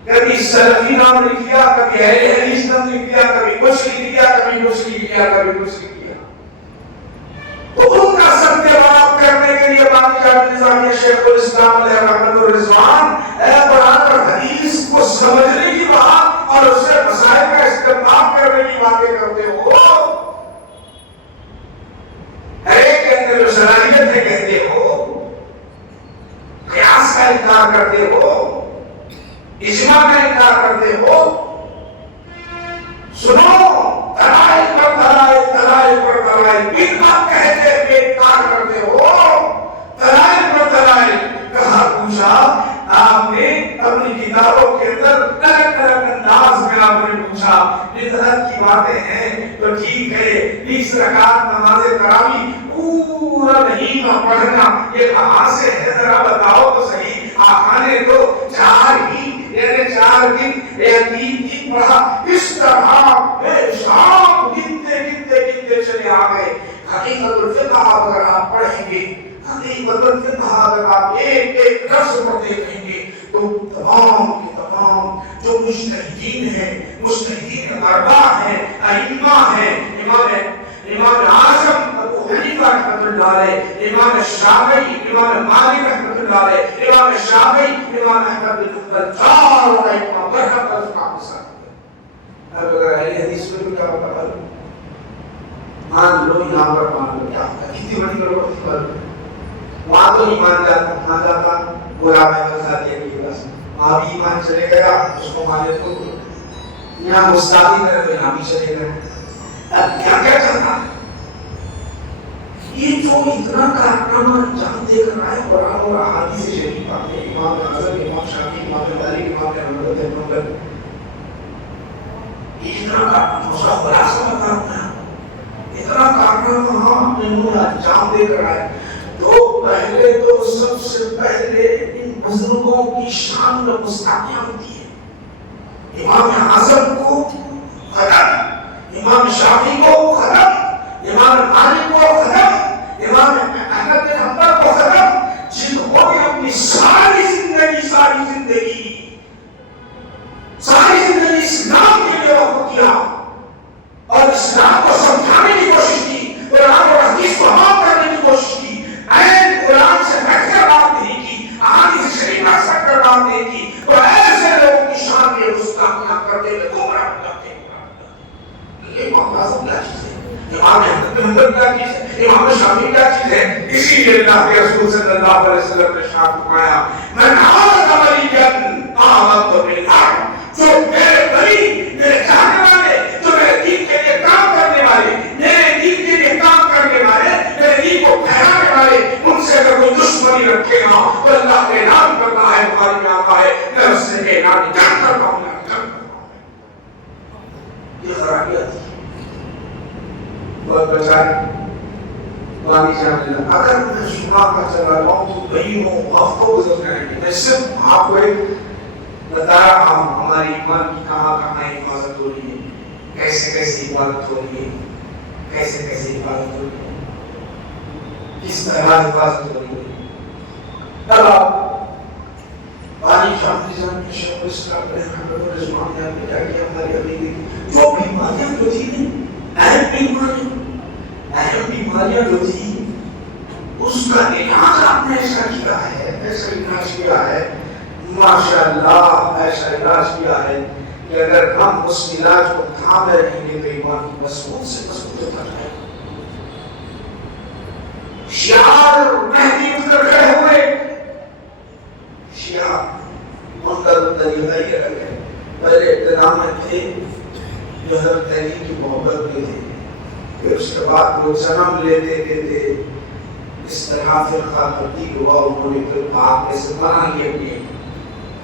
کبھی سلفی نام لکھ لیا کبھی اہل حدیث نام لکھ لیا کبھی کچھ لکھ لیا کبھی کچھ لکھ لیا کبھی کچھ لکھ لیا. تو ان کا سب جواب کرنے کے لیے باقی نظام شیخ الاسلام علیہ رحمۃ الرضوان قرآن اور حدیث کو سمجھنے کی بات اور اس سے مسائل کا استعمال کرنے کی باتیں کرتے ہو. ہر ایک کے اندر جو صلاحیت ہے کہتے ہو قیاس کا انکار کرتے ہو اجماع کا انکار کرتے ہو. سنو دلائل پر دلائل دلائل پر دلائل بن بات کہتے ہوئے انکار کرتے ہو. دلائل پر دلائل کہا پوچھا آپ نے اپنی کتابوں کے اندر الگ الگ انداز میں آپ نے پوچھا بدعت کی باتیں ہیں تو ٹھیک ہے 20 رکعت نماز تراویح پورا نہیں پڑھنا یہ کہاں سے ہے ذرا بتاؤ تو صحیح. آقا نے تو 4 ہی یعنی 4 دن یا 3 دن پڑھا. اس طرح بے شام گنتے گنتے گنتے چلے آ گئے. حقیقت الفقہ اگر آپ پڑھیں گے حقیقت الفقہ اگر آپ ایک ایک لفظ پڑھتے رہیں گے تو تمام کے تمام جو مجتہدین ہیں مجتہدین اربعہ ہیں ائمہ ہیں امام اعظم ابو حنیفہ رحمۃ اللہ علیہ امام شافعی امام مالک رحمۃ اللہ علیہ امام شافعی امام احمد بن حنبل چار ائمہ برحق الفقہ. اب اگر اہل حدیث میں کیا ہوتا ہے مان لو یہاں پر مان لو کیا کتنی بڑی ضرورت ہے. وہاں تو ایمان جاتا نہ جاتا بولا میں غزالی کی بس وہاں بھی ایمان چلے گیا اس کو مانے تو یہاں مستعدی کرے تو یہاں بھی چلے گئے. اب کیا کیا کرنا ہے یہ جو اتنا کارنامہ انجام دے کر آئے قرآن اور احادیث شریفہ میں امام اعظم امام شافعی امام مالک امام احمد بن حنبل اتنا کارنامہ اس کا خلاصہ بتانا اتنا کارنامہ انہوں نے انجام دے کر آئے. تو پہلے تو سب سے پہلے ان بزرگوں کی شان میں گستاخیاں ہوتی ہے. امام اعظم کو ختم امام شافعی کو ختم امام مالک کو ختم امام احمد بن حنبل کو ختم جنہوں نے اپنی ساری زندگی اسلام کے لیے وقف کیا اور اسلام کو سمجھانے کی کوشش کی قرآن اور حدیث کو عام کرنے کی کوشش کی. قرآن سے بیٹھ کر بات نہیں کی احادیث شریفہ سے کر بات نہیں کی تو ایسے لوگوں کی شان میں گستاخیاں کرتے ہوئے گمراہ ہو جاتے ہیں. امام اعظم کیا چیز ہے امام احمد بن حنبل کیا چیز ہے امام شافعی کیا چیز ہے. اسی لیے اللہ کے رسول صلی اللہ علیہ وسلم نے ارشاد فرمایا من عاد ولیًا آمنت بالله جو میرے ولی میرے چاہنے والے جو میرے دین کے لیے کام کرنے والے میرے دین کے لیے کام کرنے والے میرے دین کو پھیلانے والے ان سے اگر کوئی دشمنی رکھے گا تو اللہ کا اعلان کرنا ہے بخاری میں آتا ہے میں اس سے اعلان جان کرتا ہوں یہ خرابیت بہت بچائے بانی جانے لگا. اگر میں شما کا چلا رہا ہوں تو بھئی ہوں ہفتوں گزر رہے ہیں. میں صرف آپ کو ایک بتا رہا ہوں ہماری ایمان کی کہاں کہاں حفاظت ہو رہی ہے کیسے کیسے عبادت ہو رہی ہے کیسے کیسے عبادت ہو رہی ہے کس طرح حفاظت ہو رہی ہے. اب پانی شامل جان کے شیخ الاسلام محمد رضوان نے کیا کیا ہماری ابھی جو بیماریاں جو تھی اہم بیماریاں جو تھی اس کا علاج آپ نے ایسا کیا ہے، ایسا علاج کیا ہے ماشاءاللہ، ایسا علاج کیا ہے کہ اگر ہم اس علاج کو تھامے رہیں گے تو ایمان مضبوط سے مضبوط ہوتا جائے گا۔ شعار مہدی اتر گئے ہوئے، شعار ان کا تو طریقہ ہی الگ ہے۔ پہلے ابتدا میں تھے جو حضرت علی کی محبت میں تھے، پھر اس کے بعد وہ جنم لیتے اس طرح فرقہ تبدیل ہوا، انہوں نے پھر پاک میں سے بنا لیے اپنے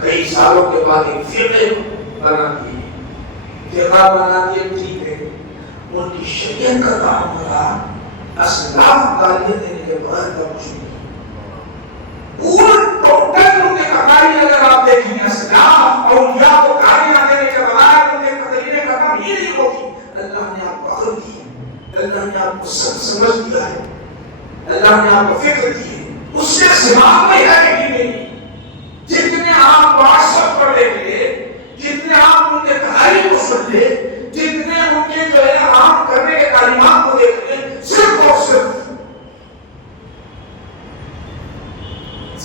کئی سالوں کے بعد ایک فرقے بنا دیے، فرقہ بنا دیے، ٹھیک ہے۔ ان کی شریعت کا کام کرا اسلاف گالیاں دینے کے بعد کا کچھ نہیں، پورا ٹوٹل ان کے قبائل اگر آپ دیکھیں گے اسلاف اولیاء کو گالیاں دینے کے بعد ان کے قدرینے کا کام یہ نہیں ہوگی۔ اللہ نے آپ کو عقل دی ہے، اللہ نے آپ کو سمجھ دیا ہے، اللہ نے آپ کو فکر دی ہے، اس سے سوا میں ہے کہ نہیں۔ جتنے آپ واٹسپ پر دیکھ لے، جتنے آپ ان کے کہانی کو سن لے، جتنے ان کے جو ہے عام کرنے کے تعلیمات کو دیکھ لیں، صرف اور صرف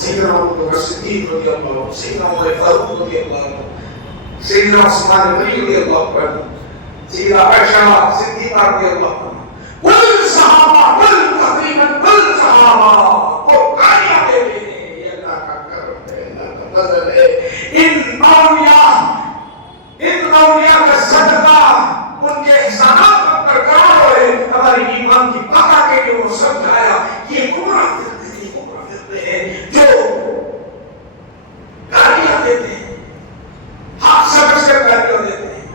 سیدنا ابو بکر صدیق رضی اللہ عنہ، سیدنا عمر فاروق رضی اللہ عنہ، سیدنا عثمان غنی رضی اللہ عنہ، سیدہ عائشہ صدیقہ رضی اللہ عنہ، کل صحابہ، کل تقریباً کل صحابہ کو گالیاں دے رہے ہیں۔ یہ اللہ کا کرم ہے، اللہ کا فضل ہے۔ ان اولیاء کا صدقہ ان کے احسانات پر کروڑوں ہے۔ ہماری ایمان کی بقا کے لیے وہ سمجھایا یہ گمراہ فرقے ہیں جو گالیاں دیتے ہیں، ہاتھ سمجھ کر گالیاں دیتے ہیں۔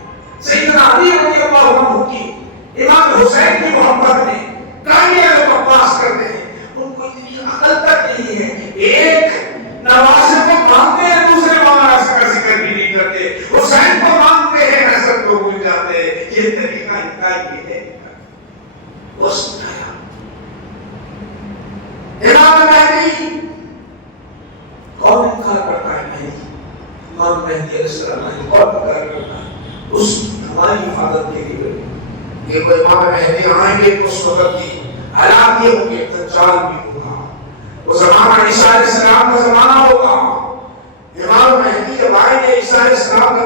سیدنا علی رضی اللہ عنہ کی امام حسین کی محبت میں گالیاں جو بکواس کرتے ہیں، ان کو اتنی عقل تک نہیں ہے، ایک نواسے کو مانتے ہیں، دوسرے نواسے کا ذکر بھی نہیں کرتے، حسین کو مانتے ہیں، حسن کو بھول جاتے ہیں۔ یہ طریقہ ان کا یہ ہے۔ وہ سمجھایا امام مہدی کون انکار کرتا ہے؟ مہدی امام مہدی علیہ السلام کون انکار کرتا ہے؟ اس ہماری حفاظت کے لیے کہ وہ امام مہدی آئیں گے تو اس وقت کی حالات یہ ہوں گے، دجال بھی ہوگا، وہ زمانہ عیسیٰ علیہ السلام کا زمانہ ہوگا، امام مہدی جب آئیں گے عیسیٰ علیہ السلام کا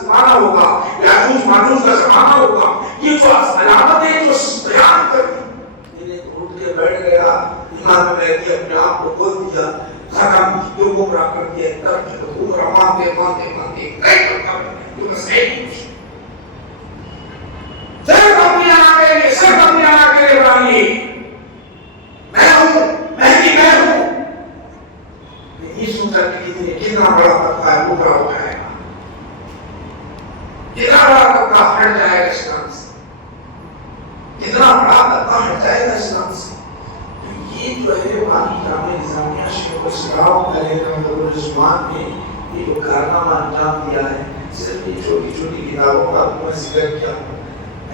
زمانہ ہوگا، یاجوج ماجوج کا زمانہ ہوگا۔ یہ جو علامتیں جو بیان کر انہیں اٹھ کے بیٹھ گیا امام مہدی، اپنے آپ کو کھول دیا، ختم جو گمراہ کر دیا، تب جو گمراہ مانتے کئی تو صحیح نہیں، صرف اپنی آنا کے لیے، صرف اپنی آنا کے لیے بنائیے، میں ہوں مہدی، میں ہوں۔ یہ سوچا کہ کتنا بڑا طبقہ ہے وہ بڑا اٹھائے گا، کتنا بڑا طبقہ ہٹ جائے گا اسلام سے، کتنا بڑا طبقہ ہٹ جائے گا اسلام سے۔ یہ جو ہے پانی جامع نظامیہ شیخ الاسلام علیہ الرحمن نے یہ جو کارنامہ انجام دیا ہے، صرف یہ چھوٹی چھوٹی کتابوں کا میں ذکر کیا ہوں،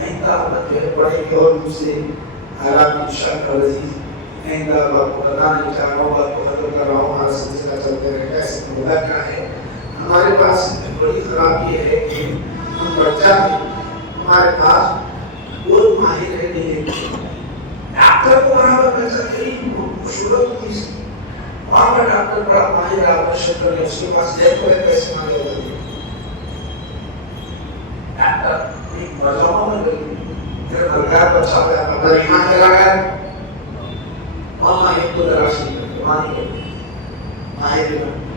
آئندہ جو ہے پڑھیں گے اور دوسرے حالات انشاءاللہ عزیز آئندہ آپ کو بتا نہیں چاہ رہا ہوں، آپ کو ختم کر رہا ہوں، ہمارا سلسلہ چلتے رہے گا۔ اس میں ہوتا کیا ہے، ہمارے پاس بڑی خرابی یہ ہے کہ ہم بچہ میں ہمارے پاس وہ ماہر ہے نہیں ہے، ڈاکٹر کو برابر کر سکتے ہیں، صورت نہیں سکتی، وہاں پر ڈاکٹر بڑا ماہر ہے، آپ شکر ہے، اس کے پاس دیکھو ہے پیسے مانگے ہوتے ہیں، ڈاکٹر ایک مجموعہ میں گئی پھر ملکار بچہ ہویا اگر ایمان چلا گیا وہاں ایک کو دراز نہیں کرتے، وہاں نہیں کرتے ماہر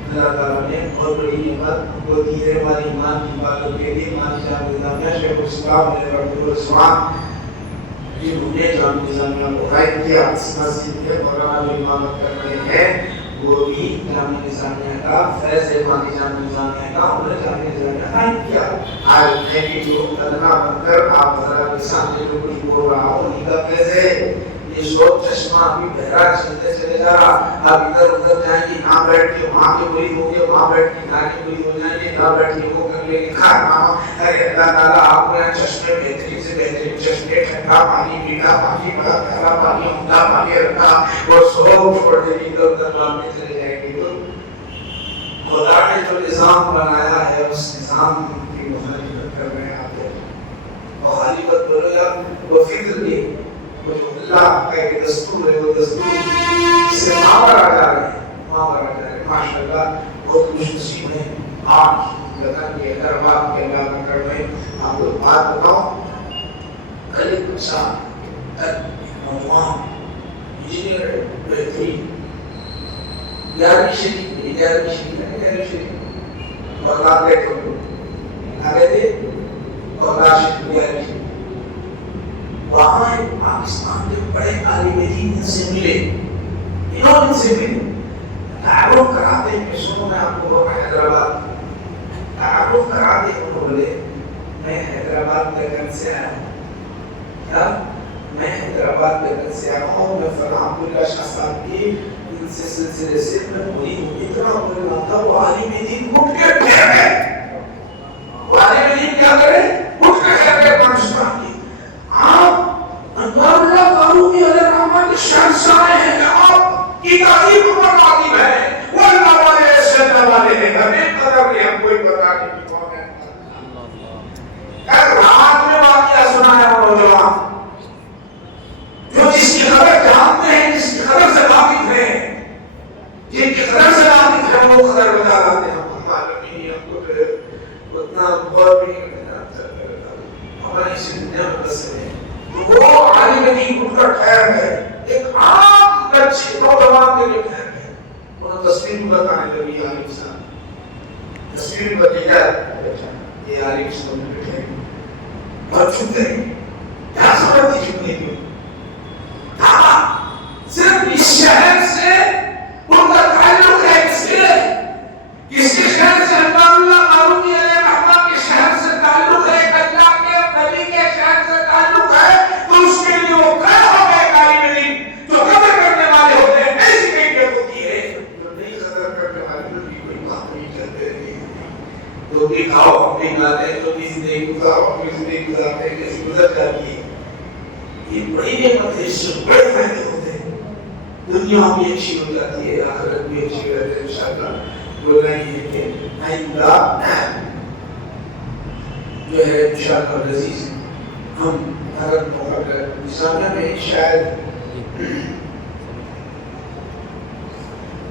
اللہ تعالیٰ نے بہت بڑی نعمت ان کو دی ہے ہماری ایمان کی حفاظت کے لیے۔ ہماری جامع نظامیہ شیخ الاسلام علیہ الرحمن جنہوں نے جامع نظامیہ کو قائم کیا، اس مسجد کے مولانا جو امامت کر رہے ہیں وہ بھی جامع نظامیہ کا فیض مانی جامع نظامیہ کا انہوں نے جامع نظامیہ قائم کیا۔ آج میں بھی جو ادنا بن کر آپ حضرات کے سامنے جو کچھ بول رہا ہوں انہی کا فیض ہے۔ یہ سوچ چشمہ ابھی بہرا چلتے چلے جا رہا، آپ ادھر ادھر جائیں گے، یہاں بیٹھ کے وہاں کے مرید ہوں گے، وہاں بیٹھ کے یہاں کے مرید ہو جائیں گے، یہاں بیٹھ کے وہ کر لیں گے کھانا۔ ارے اللہ تعالیٰ آپ کو یہاں چشمے بہترین سے بہترین چشمے، ٹھنڈا پانی، میٹھا پانی، بڑا پیارا پانی، عمدہ پانی رکھا اور سو چھوڑ دیں گے ادھر ادھر مارنے چلے جائیں گے تو خدا نے نے جو نظام بنایا ہے اس نظام کی مخالفت کر رہے ہیں آپ لوگ. مخالفت بولو یا وہ فکر نہیں، وہ جو اللہ کا ایک دستور ہے وہ دستور سے ماورا جا رہے ہیں، ماورا جا رہے ہیں. ماشاء اللہ بہت خوش نصیب ہیں. آج لگن کے دربار کے اللہ کا کرم ہے. آپ کو بات بتاؤں، کل ایک بچہ نوجوان انجینئر بہترین 11ویں شریف بغداد گئے تھے، آگے تھے بغداد شریف 11ویں شریف. وہاں پاکستان کے بڑے عالم دین ان سے ملے، انہوں نے ان سے ملے، تعارف کراتے ہیں. سنو میں آپ کو بول رہا حیدرآباد تعارف کراتے ہیں. انہوں بولے میں حیدرآباد لگن سے آیا ہوں. کیا میں حیدرآباد لگن سے آیا ہوں، میں فلاں عبداللہ شاہ صاحب کی ان سے سلسلے سے میں مرید ہوں. اتنا بولنا تھا وہ عالم دین اٹھ کے پھر گئے. وہ عالم دین کیا کرے؟ اٹھ کے پھر گئے. پاکستان کی آپ انوار اللہ فاروقی علیہ الرحمن کے شہنشاہ ہیں کہ آپ کی تعریف پر واجب ہے. وہ اللہ والے ایسے اللہ والے ہیں ہمیں قدر نہیں، ہم کوئی پتا نہیں کہ کون ہے. رات میں واقعہ سنایا وہ نوجوان جو جس کی خبر جانتے ہیں، جس کی خبر سے واقف ہیں، جن کی خبر سے واقف ہیں، وہ خبر بتا لاتے ہیں. ہم معلوم نہیں، ہم کو اتنا غور بھی نہیں کرنا ہماری اسی دنیا میں بس ہے. وہ عالم دین اٹھ کر ٹھہر گئے، ایک عام بچے نوجوان کے لیے ٹھہر گئے. انہوں نے تصویر بتانے لگی عالم صاحب، تصویر بتایا یہ عالم صاحب نے بیٹھے اور چھپ گئے. کیا سمجھتی چھپنے کی؟ صرف اس شہر سے ان کا تعلق ہے. کس کے شہر سے؟ اللہ فاروقی علیہ الرحمن کے شہر سے تعلق ہے، اللہ کے نبی کے شہر سے تعلق ہے. تو اس کے لیے وہ کیا ہو گئے عالم دین جو قدر کرنے والے ہوتے ہیں. ایسی کیفیت ہوتی ہے جو نہیں قدر کرنے والے لوگ کوئی بات نہیں کرتے ہیں. تو بھی کھاؤ اپنی گانے، تو بھی زندگی گزارو اپنی زندگی گزارتے ہیں، کیسی گزر جاتی ہے. یہ بڑی نعمت ہے، اس سے بڑے فائدے ہوتے ہیں. دنیا بھی اچھی ہو جاتی ہے، آخرت بھی اچھی ہو جاتی ہے. انشاءاللہ بولنا یہ ہے کہ آئندہ جو ہے انشاءاللہ العزیز ہم اگر موقع کر اسلامیہ میں شاید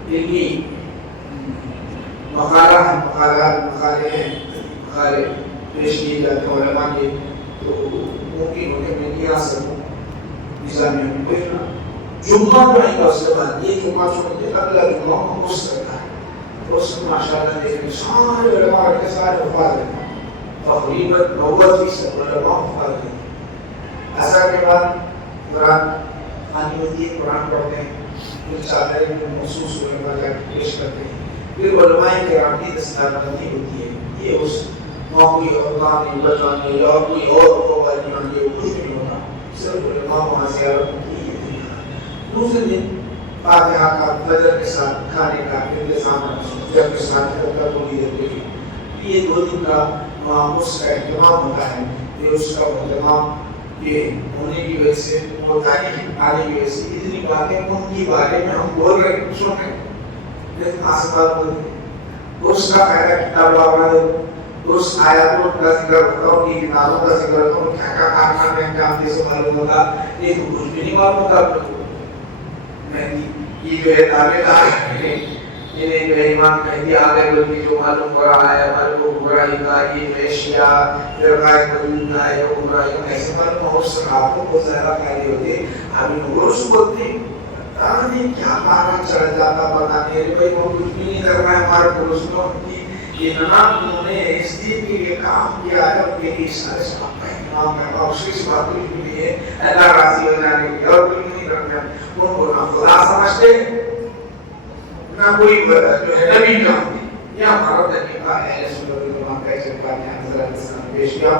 علمی مقالے پیش کیے جاتے ہیں علماء کے، تو ممکن ہو کہ میں نہیں آ سکوں اسلامیہ میں. پھر جمعہ میں آئیں گا، اس کے بعد یہ جمعہ چھوڑ کے اگلا جمعہ ہم اس کرنا ہے. اس میں ماشاءاللہ دیکھیں سارے علماء کے سارے وفاد ہیں، تقریباً 90% علماء وفاد ہیں. اثر کے بعد قرآن خانی ہوتی ہے، قرآن پڑھتے ہیں، پھر چادریں مخصوص علماء کا پیش کرتے ہیں. پھر علماء کرام کی دستاربندی ہوتی ہے. یہ اس کوئی اقدام بچانے یا کوئی اور قواعد یہ کچھ نہیں ہوتا، صرف علماء وہاں زیارت ہوتی ہے. دوسرے دن فاتحہ کا فجر کے ساتھ کھانے کا انتظام جب کے ساتھ کا تھوڑی دیر کے لیے یہ 2 دن کا اس کا اہتمام ہوتا ہے. یہ اس کا اہتمام یہ ہونے کی وجہ سے وہ تاریخ آنے کی وجہ سے اتنی باتیں ان کی بارے میں ہم بول رہے ہیں سن رہے ہیں، لیکن آسباب بولتے ہیں. اس کا فائدہ کتاب بنا دو، اس آیاتوں کا ذکر ہوتا ہے، ان کی کتابوں کا ذکر ہوتا ہے، کیا کیا کارنامے ہیں کیا ہم سے معلوم ہوتا. یہ تو کچھ بھی نہیں معلوم ہوتا. یہ جو ہے تابعدار ہیں، انہیں جو ہے امام مہدی آگے بلکہ جو معلوم ہو رہا ہے معلوم ہو رہا ہے کا یہ جو اشیاء فرقائے قدیم کا ہے وہ ابراہیم ایسے معلوم ہو صحابوں کو زیادہ فائدے ہوتے. ہم روز بولتے ہیں پتہ نہیں کیا پارا چڑھ جاتا پتہ نہیں بھائی وہ کچھ بھی نہیں کر رہا ہے. ہمارے پڑوسیوں کی اتنا انہوں نے اس دین کے لیے کام کیا ہے، ان کے لیے سارے صحابہ کا اہتمام کرنا، اس کی بات کچھ بھی نہیں ہے اللہ راضی ہو جانے کے لیے اور کوئی نہیں کرنا. ان کو نہ خدا سمجھتے نہ کوئی جو ہے نبی جانتے. یہ ہمارا طریقہ ہے سنت الجماعت کا. ایسے باتیں حضرت اسلام پیش کیا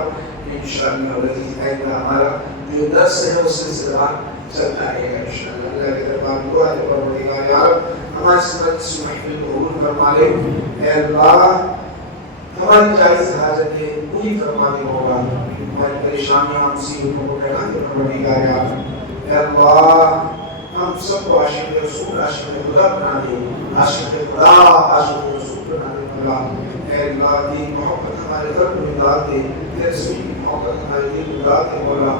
انشاءاللہ العزیز. ہمارا جو درس ہے وہ سلسلہ چلتا رہے گا انشاءاللہ. اللہ کے دربار میں دعا ہے پروردگار عالم ہماری سنت اس محفل کو قبول فرما لے. اے اللہ ہماری جائز حاجتیں پوری فرما دے مولا، ہماری پریشانیاں مصیبتوں کو ٹلا دے پروردگار عالم. اے اللہ ہم سب کو عاشق رسول عاشق خدا بنا دے، عاشق خدا عاشق رسول بنا دے. اللہ بلاتے رسول کی محبت ہمارے دل بلاتے مولا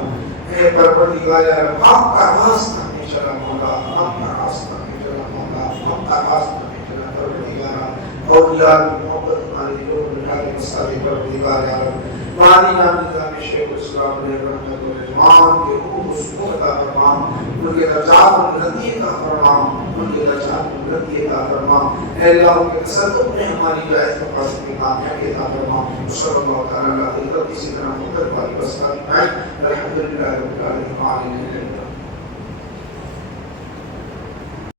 اے پروردگار عالم آپ کا راستہ میں چلا مولا آپ کا راستہ میں چلا مولا آپ کا راستہ میں چلا پروردگار اولیاء کی محبت ہمارے دلوں میں بٹھا کے مساوی پروردگار عالم مانی نام نظام شیخ الاسلام علیہ رحمت الرحمان کے روح سکون عطا فرما ان کے درجات بلندی عطا فرما ان کے درجات بلندی عطا فرما اے اللہ ان کے تصدق میں ہماری رعایت مقاصد کی کامیابی عطا فرما صلی اللہ تعالی علیہ وسلم اسی طرح مقدر والی وسلم الحمدللہ رب العالمین